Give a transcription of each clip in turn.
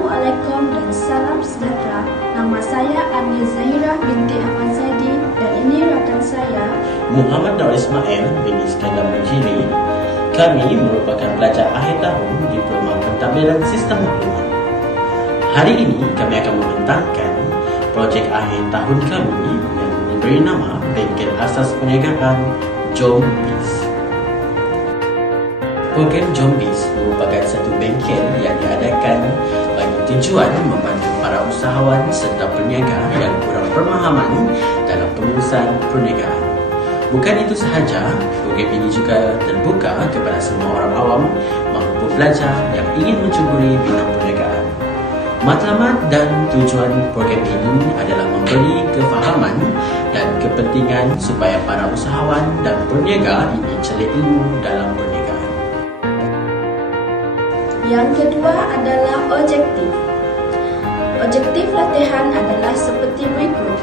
Assalamualaikum dan salam sejahtera. Nama saya Ania Zahira binti Ahmad Zaidi dan ini rakan saya Muhammad Nur Ismail bin Iskandar Mujiri. Kami merupakan pelajar akhir tahun Diploma Pentadbiran Sistem Maklumat. Hari ini kami akan membentangkan projek akhir tahun kami yang diberi nama Bengkel Asas Perniagaan JOMBIS. Program JOMBIS merupakan satu bengkel yang diadakan bagi tujuan membantu para usahawan serta peniaga yang kurang pemahaman dalam pengurusan perniagaan. Bukan itu sahaja, program ini juga terbuka kepada semua orang awam maupun pelajar yang ingin mencuburi bidang perniagaan. Matlamat dan tujuan program ini adalah memberi kefahaman dan kepentingan supaya para usahawan dan peniaga ini celik ilmu dalam perniagaan. Yang kedua adalah objektif. Objektif latihan adalah seperti berikut.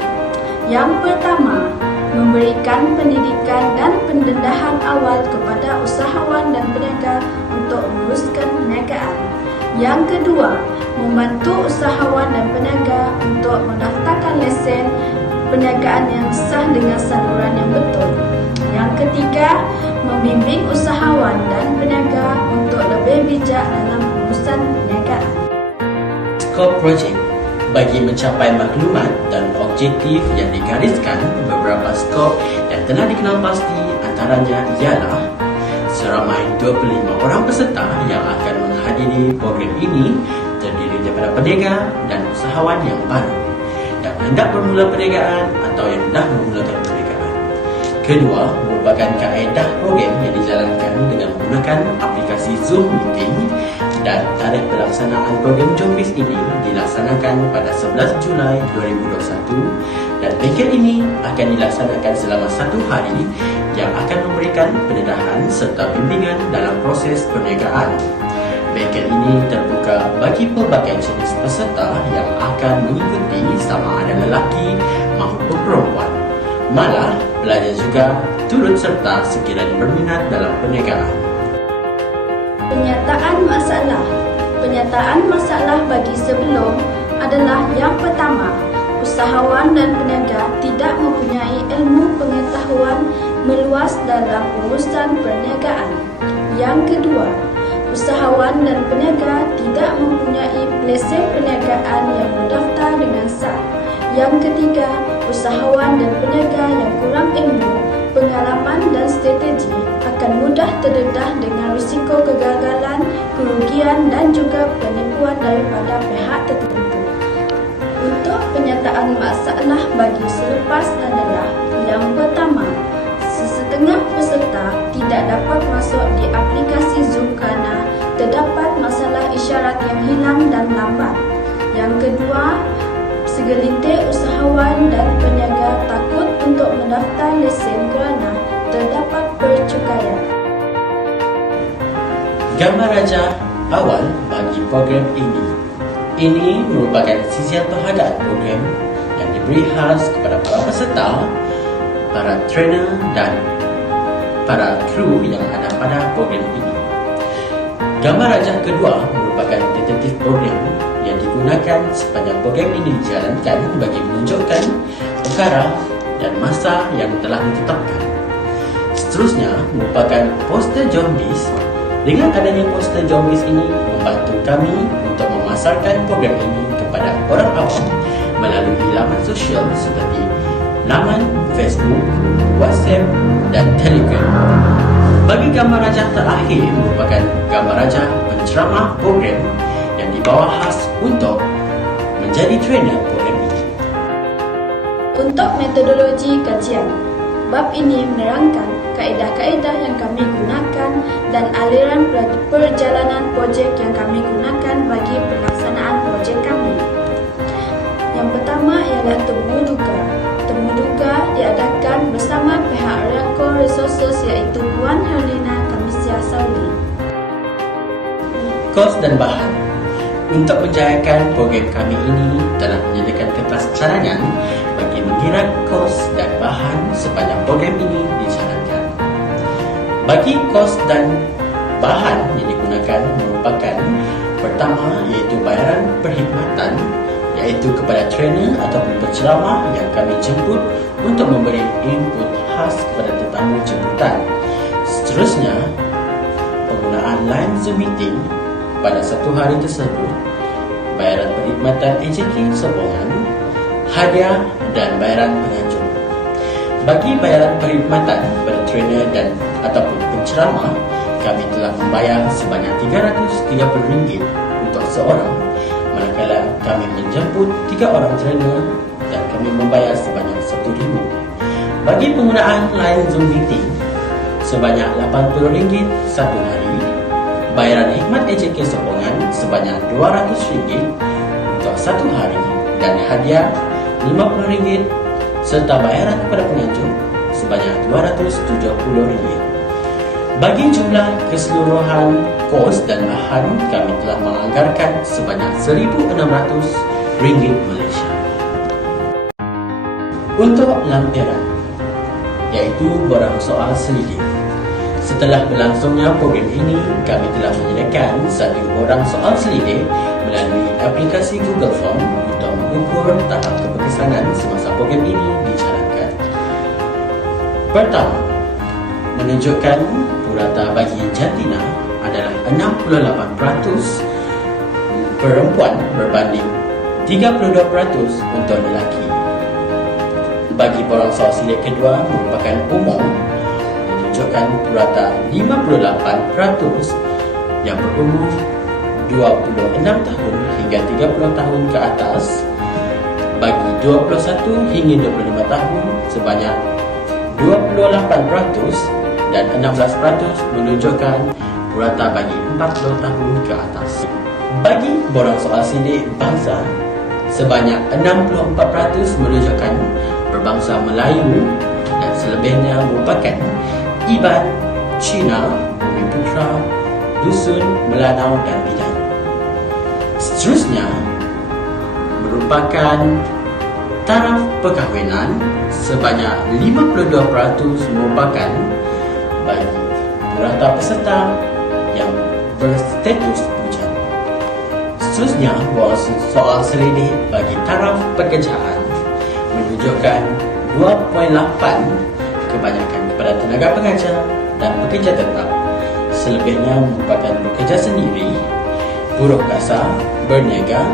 Yang pertama, memberikan pendidikan dan pendedahan awal kepada usahawan dan peniaga untuk menguruskan perniagaan. Yang kedua, membantu usahawan dan peniaga untuk mendaftarkan lesen perniagaan yang sah dengan saluran yang betul. Yang ketiga, membimbing usahawan dan peniaga untuk lebih bijak dalam pengurusan perniagaan. Skop projek bagi mencapai maklumat dan objektif yang digariskan, beberapa skop yang telah dikenal pasti antaranya ialah seramai 25 orang peserta yang akan menghadiri program ini terdiri daripada peniaga dan usahawan yang baru yang hendak bermula perniagaan atau yang dah memulakan perniagaan. Kedua, merupakan kaedah program yang dijalankan dengan menggunakan aplikasi Zoom Meeting dan tarikh pelaksanaan program JOMBIS ini dilaksanakan pada 11 Julai 2021 dan bengkel ini akan dilaksanakan selama 1 hari yang akan memberikan pendedahan serta bimbingan dalam proses perniagaan. Bengkel ini terbuka bagi pelbagai jenis peserta yang akan mengikuti sama ada lelaki maupun perempuan. Malah, pelajar juga turut serta sekiranya berminat dalam perniagaan. Penyataan masalah. Penyataan masalah bagi sebelum adalah yang pertama, usahawan dan peniaga tidak mempunyai ilmu pengetahuan meluas dalam urusan perniagaan. Yang kedua, usahawan dan peniaga tidak mempunyai lesen perniagaan yang mendaftar dengan sah. Yang ketiga, usahawan dan peniaga yang kurang ilmu, pengalaman dan strategi akan mudah terdedah dengan risiko kegagalan, kerugian dan juga penipuan daripada pihak tertentu. Untuk penyataan masalah bagi selepas adalah yang pertama, sesetengah peserta tidak dapat masuk di aplikasi Zoom kerana terdapat masalah isyarat yang hilang dan lambat. Yang kedua, segelintir usahawan dan peniaga takut untuk mendaftar lesen kerana terdapat percukaian. Gambar raja awal bagi program ini. Ini merupakan sisian penghargaan program yang diberi khas kepada para peserta, para trainer dan para kru yang ada pada program ini. Gambar raja kedua merupakan tentatif program yang digunakan sepanjang program ini dijalankan bagi menunjukkan perkara dan masa yang telah ditetapkan. Seterusnya merupakan poster JOMBIS. Dengan adanya poster JOMBIS ini membantu kami untuk memasarkan program ini kepada orang awam melalui laman sosial seperti laman Facebook, WhatsApp dan Telegram. Bagi gambar raja terakhir merupakan gambar raja penceramah program yang dibawa khas untuk menjadi trainer program ini. Untuk metodologi kajian, bab ini menerangkan kaedah-kaedah yang kami gunakan dan aliran perjalanan projek yang kami gunakan bagi pelaksanaan projek kami. Yang pertama ialah temu duga. Temu duga diadakan bersama pihak Rakor Resources iaitu Puan Herlina Kamisia Saudi. Kos dan bahan. Untuk menjayakan program kami ini telah menyediakan kertas cadangan bagi mengira kos dan bahan sepanjang program ini dijalankan. Bagi kos dan bahan yang digunakan merupakan Pertama iaitu bayaran perkhidmatan, iaitu kepada trainer ataupun penceramah yang kami jemput untuk memberi input khas kepada tetamu jemputan. Seterusnya, penggunaan line Zoom meeting pada satu hari tersebut, bayaran perkhidmatan AJK sokongan, hadiah dan bayaran penganjur. Bagi bayaran perkhidmatan pada trainer dan ataupun penceramah, kami telah membayar sebanyak RM330 untuk seorang, manakala kami menjemput 3 orang trainer dan kami membayar sebanyak RM1,000. Bagi penggunaan line Zoom meeting sebanyak RM80 satu hari, bayaran khidmat AJK sokongan sebanyak RM200 untuk satu hari dan hadiah RM50 serta bayaran kepada penganjur sebanyak RM270. Bagi jumlah keseluruhan kos dan bahan, kami telah menganggarkan sebanyak RM1,600 Malaysia. Untuk lampiran, iaitu borang soal selidik. Setelah berlangsungnya program ini, kami telah menyediakan satu borang soal selidik melalui aplikasi Google Form untuk mengukur tahap keberkesanan semasa program ini dijalankan. Pertama, menunjukkan purata bagi jantina adalah 68% perempuan berbanding 32% untuk lelaki. Bagi borang soal selidik kedua merupakan umum, menunjukkan purata 58% yang berumur 26 tahun hingga 30 tahun ke atas. Bagi 21 hingga 25 tahun sebanyak 28% dan 16% menunjukkan purata bagi 40 tahun ke atas. Bagi borang soal selidik bangsa, sebanyak 64% menunjukkan berbangsa Melayu dan selebihnya merupakan Iban, Cina, Bumiputra, Dusun, Melanau dan Bidan. Seterusnya merupakan taraf perkahwinan, sebanyak 52% merupakan bagi purata peserta yang berstatus bujang. Seterusnya, soal selidik bagi taraf pekerjaan menunjukkan 2.8 kebanyakan kepada tenaga pengajar dan pekerja tetap. Selebihnya merupakan bekerja sendiri, buruh kasar, berniaga,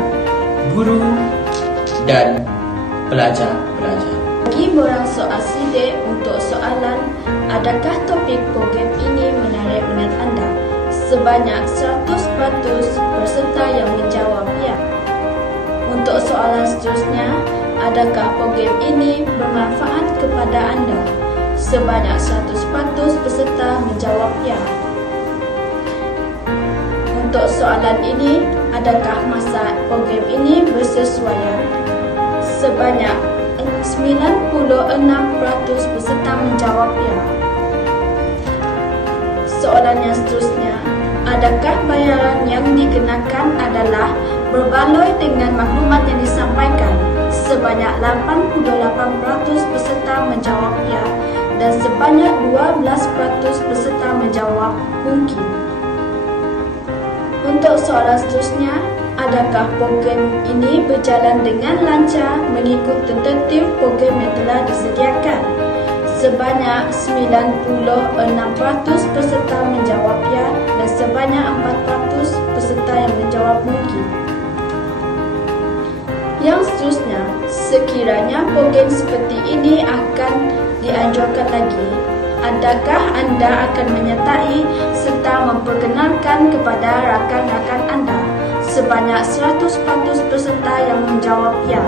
guru dan pelajar-pelajar. Bagi borang soal selidik untuk soalan, adakah topik program ini menarik minat anda? Sebanyak 100% peserta yang menjawab ya. Untuk soalan seterusnya, adakah program ini bermanfaat kepada anda? Sebanyak 100% peserta menjawab ya. Untuk soalan ini, adakah masa program ini bersesuaian? Sebanyak 96% peserta menjawab ya. Soalan yang seterusnya, adakah bayaran yang dikenakan adalah berbaloi dengan maklumat yang disampaikan? Sebanyak 88% peserta menjawab ya dan sebanyak 12% peserta menjawab mungkin. Untuk soalan seterusnya, adakah program ini berjalan dengan lancar mengikut tertib program yang telah disediakan? Sebanyak 96% peserta menjawab ya dan sebanyak 4% peserta yang menjawab mungkin. Yang seterusnya, sekiranya program seperti ini akan dianjurkan lagi, adakah anda akan menyertai serta memperkenalkan kepada rakan-rakan anda? Sebanyak 100% peserta yang menjawab ya.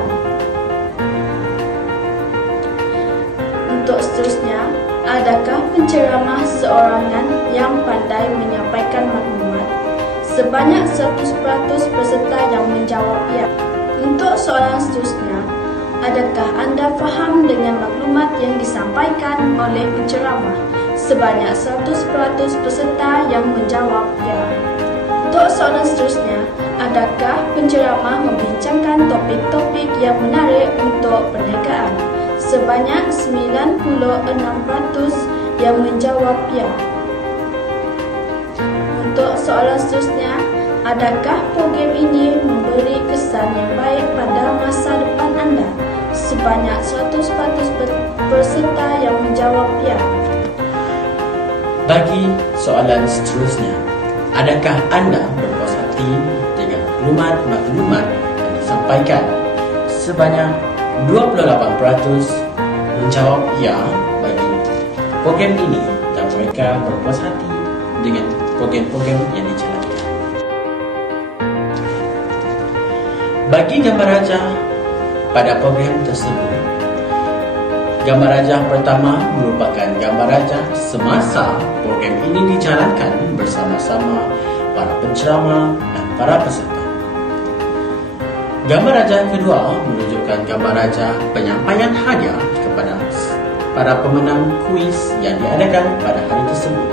Untuk seterusnya, adakah penceramah seorangan yang pandai menyampaikan maklumat? Sebanyak 100% peserta yang menjawab ya. Untuk soalan seterusnya, adakah anda faham dengan maklumat yang disampaikan oleh penceramah? Sebanyak 100% peserta yang menjawab ya. Untuk soalan seterusnya, adakah penceramah membincangkan topik-topik yang menarik untuk perniagaan? Sebanyak 96% yang menjawab ya. Untuk soalan seterusnya, Adakah program ini memberi kesan yang baik pada masa depan anda? Sebanyak 100% peserta yang menjawab ya. Bagi soalan seterusnya, adakah anda berpuas hati dengan maklumat yang disampaikan? Sebanyak 28% menjawab ya bagi program ini dan mereka berpuas hati dengan program-program yang dijalankan. Bagi gambar rajah pada program tersebut, gambar rajah pertama merupakan gambar rajah semasa program ini dijalankan bersama-sama para penceramah dan para peserta. Gambar rajah kedua menunjukkan gambar rajah penyampaian hadiah kepada para pemenang kuis yang diadakan pada hari tersebut.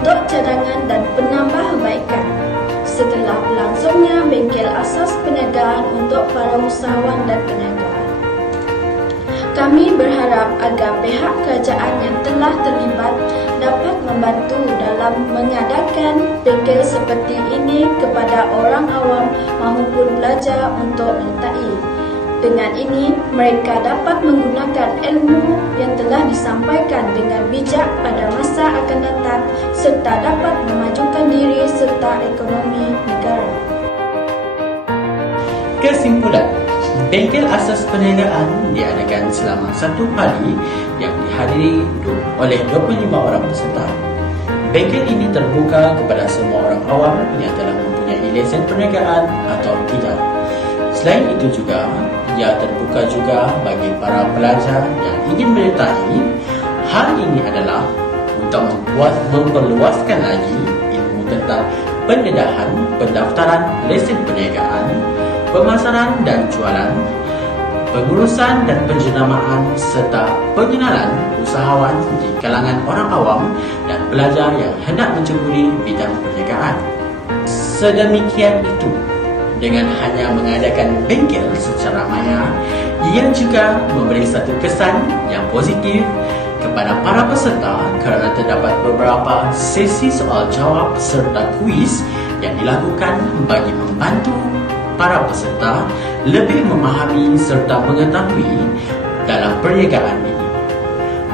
Untuk cadangan dan penambahbaikan, setelah berlangsungnya bengkel asas perniagaan untuk para usahawan dan peniaga, kami berharap agar pihak kerajaan yang telah terlibat dapat membantu dalam mengadakan bengkel seperti ini kepada orang awam maupun pelajar untuk menyertai. Dengan ini, mereka dapat menggunakan ilmu yang telah disampaikan dengan bijak pada masa akan datang serta dapat memajukan diri serta ekonomi negara. Kesimpulan, bengkel asas perniagaan diadakan selama 1 hari yang dihadiri oleh 25 orang peserta. Bengkel ini terbuka kepada semua orang awam yang telah mempunyai lesen perniagaan atau tidak. Selain itu juga, ia terbuka juga bagi para pelajar yang ingin menyertai. Hal ini adalah untuk memperluaskan lagi ilmu tentang pendedahan, pendaftaran lesen perniagaan, pemasaran dan jualan, pengurusan dan penjenamaan serta pengenalan usahawan di kalangan orang awam dan pelajar yang hendak menceburi bidang perniagaan. Sedemikian itu, dengan hanya mengadakan bengkel secara maya, ia juga memberi satu kesan yang positif kepada para peserta kerana terdapat beberapa sesi soal jawab serta kuis yang dilakukan bagi membantu para peserta lebih memahami serta mengetahui dalam perniagaan ini.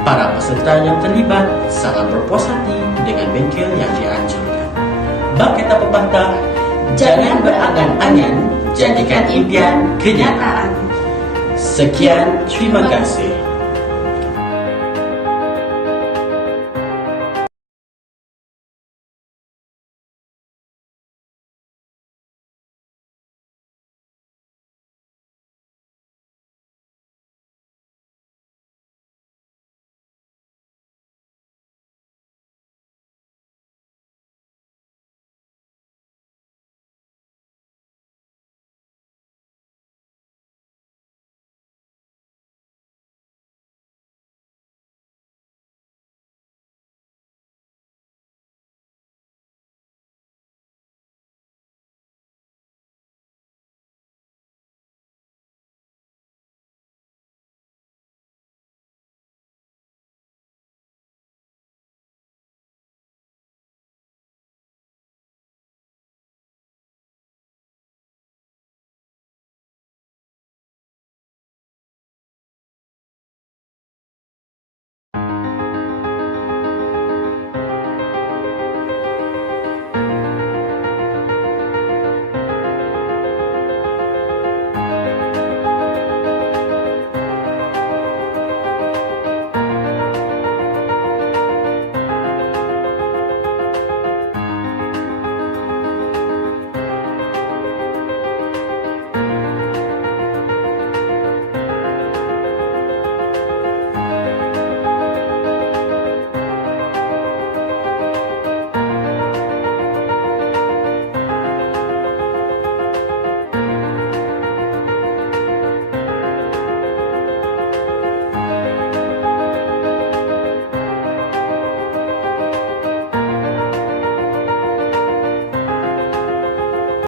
Para peserta yang terlibat sangat berpuas hati dengan bengkel yang dianjurkan. Bak kata pepatah, jangan berangan-angan, jadikan impian kenyataan. Sekian, terima kasih.